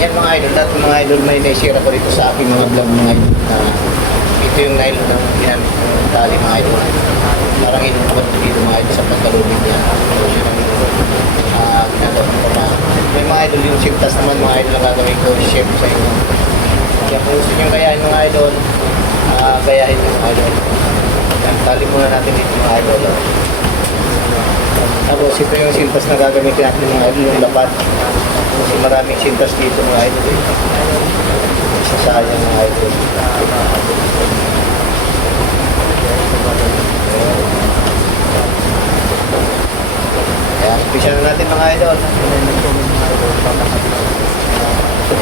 Yan mga idol, lahat ng mga idol may naisira ko dito sa aking mga vlog mga idol. Ito yung nylon ng ginamit ng tali mga idol. Parang inukot dito mga idol sa pagkalubid niya. So siya nang ginagawa ko pa. May mga idol yung shiftas naman mga idol ang gagawin ko, shift sa inyo. Kaya kung gusto nyo gayahin mga idol, gayahin nyo mga idol. Yan, tali muna natin dito mga idol. Tapos ito yung sintas na gagamitin natin mga idol, yung lapad. Kasi maraming sintas dito mga idol. Sasayang mga idol. Kaya umpisa na natin mga idol.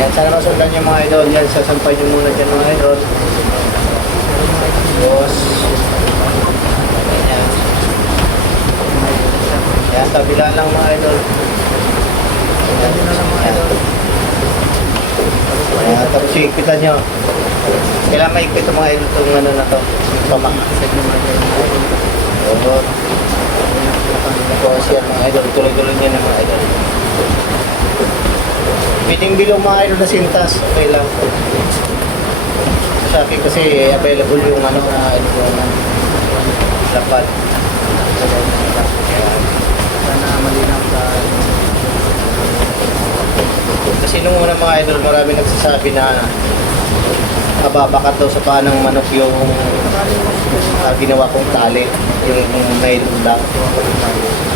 Yan, sana masundan yung mga idol. Yan, sasampay nyo muna dyan mga idol. Tapos, yan. Yan, kabila lang mga idol. Yan, yan. Tapos ikita nyo. Kailangan maikpit ang mga idol itong ano na to. Pamak. Oo. Tapos yan mga idol. Tuloy-tuloy nyo na mga idol. Pwedeng bilong mga idol na sintas. Okay lang. Sa akin kasi available yung ano na idol na lapad. Sana malinaw sa Kasi nung una mga idol, marami nagsasabi na kababakat daw sa paa ng manok yung ginawa kong tali, yung nylon lang.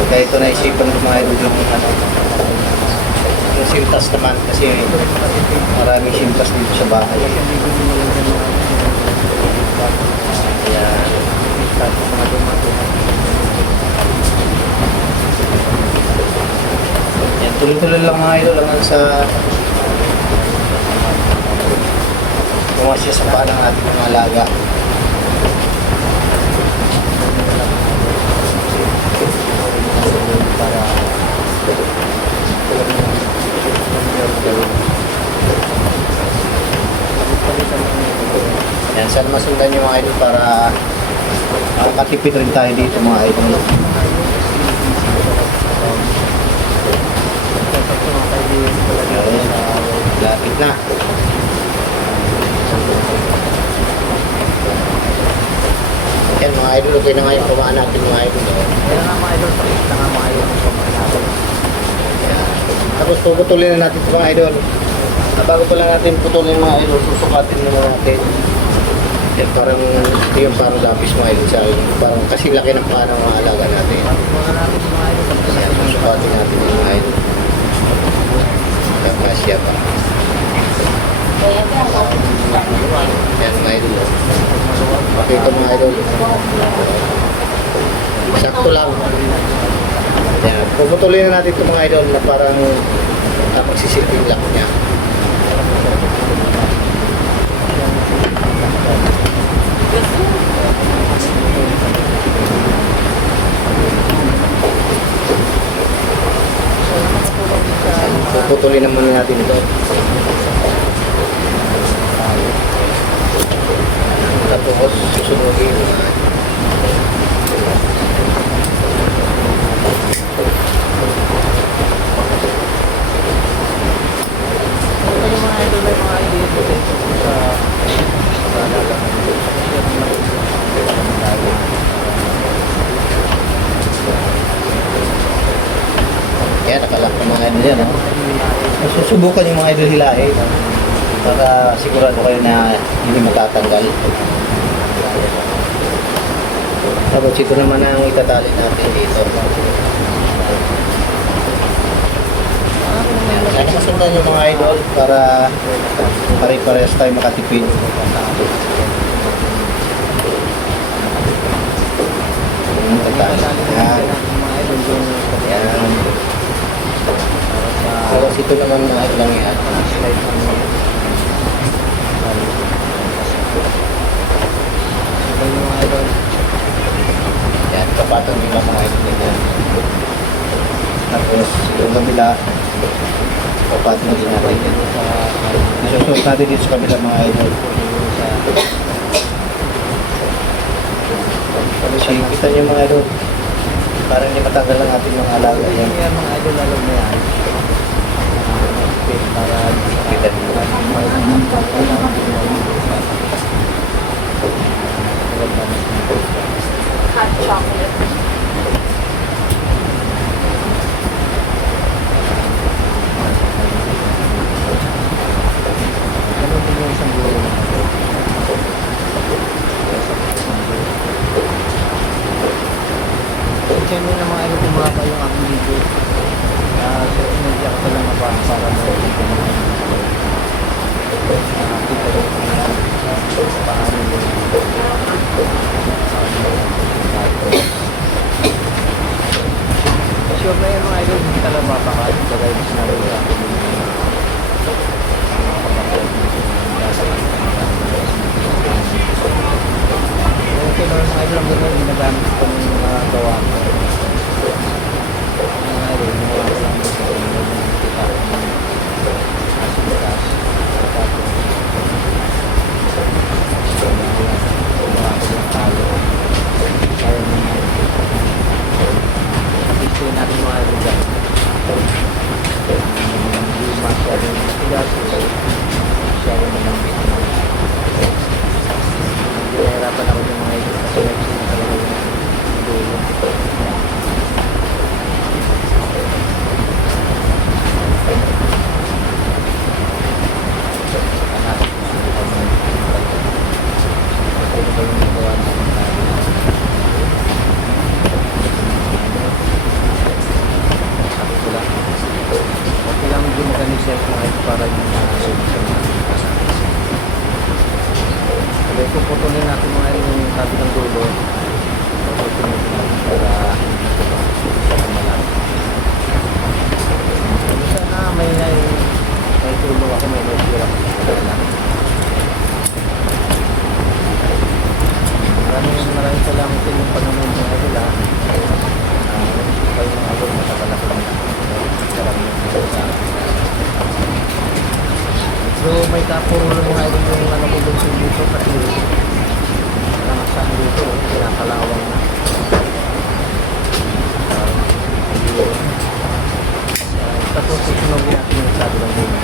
So kaya ito naisipan ko mga idol yung ano, yung sintas naman kasi maraming sintas dito sa bahay. Ayan. Yan, tuloy-tuloy lang mga idol hanggang sa pumasya sa paa ng ating mga alaga. Yan, sana masundan yung mga idol para makatipid rin tayo dito mga idol. Ayan, lapit na. Yan mga idol, okay na nga yung pamaan natin mga idol. kaya nga mga idol, pakita nga mga idol sa mga idol. Yan. Tapos puputulin na natin ito mga idol. Bago pa lang natin putulin mga idol, susukatin muna natin. Yan parang, yung parang lapis mga idol. Parang kasi laki ng paa ng mga alaga natin. Mga natin mga idol, Yan, susukatin natin mga idol. Yan, kasya pa. Yan mga idol. Okay ito mga idol. Sakto lang. Yan, puputulin na natin ito mga idol na parang magsisilbing lock niya. Puputulin naman natin ito. Tapos susunugin. Kaya mga idol, may mga idea po dito sa alaga. Yan, nakalak ng mga idol yan. Susubukan yung mga idol hilahin para sigurado kayo na hindi matatanggal. Tapos ito naman ang itatali natin dito. Yan, sana masundan yung mga idol para pare-parehas tayo makatipid. Tatali. Yan. Yan. Tapos ito naman mga idol lang yan. Yan, kapatong nila mga idol yan. Tapos yung kabila, kapatong din natin yan. Nasusunod natin dito sa kabila mga idol. Tapos kita nyo mga idol, parang hindi matanggal lang ating mga alaga yan. Mga idol, alam mo yan. Para Hot chocolate. Ano din yung isang gulay na ito? Kasi mo na mga ito mga pa yung aking video. So, sinadya ko lang na para mo kita mo kita rin paano yung sure na yung mga idol hindi talaga mapakain kagaya na sinabi ko sa akin okay naman mga idol ang gano'n ginagamit ko ng mga gawa ko mga idol ginawa ko lang sa inyo ng kita asitas tapos ginawa ko ng talo kaya naman gusto natin mga idol dyan hindi masyadong tigas masyadong naman nahirapan ako yung mga idol kasi nagsin na talaga yung dulo okay lang hindi maganisip para yung solution natin okay, puputulin natin mga yung tabi ng dulo puputulin natin para sa malaki sana may tulong ako may hirap maraming salamat sa inyong panonood ng idol kayo mga idol matagalak lang maraming sa so may kapuro lang mga idol yung ano ko dun dito kasi nangasan dito pinakalawang na tapos isunog natin yung sabi ng dulo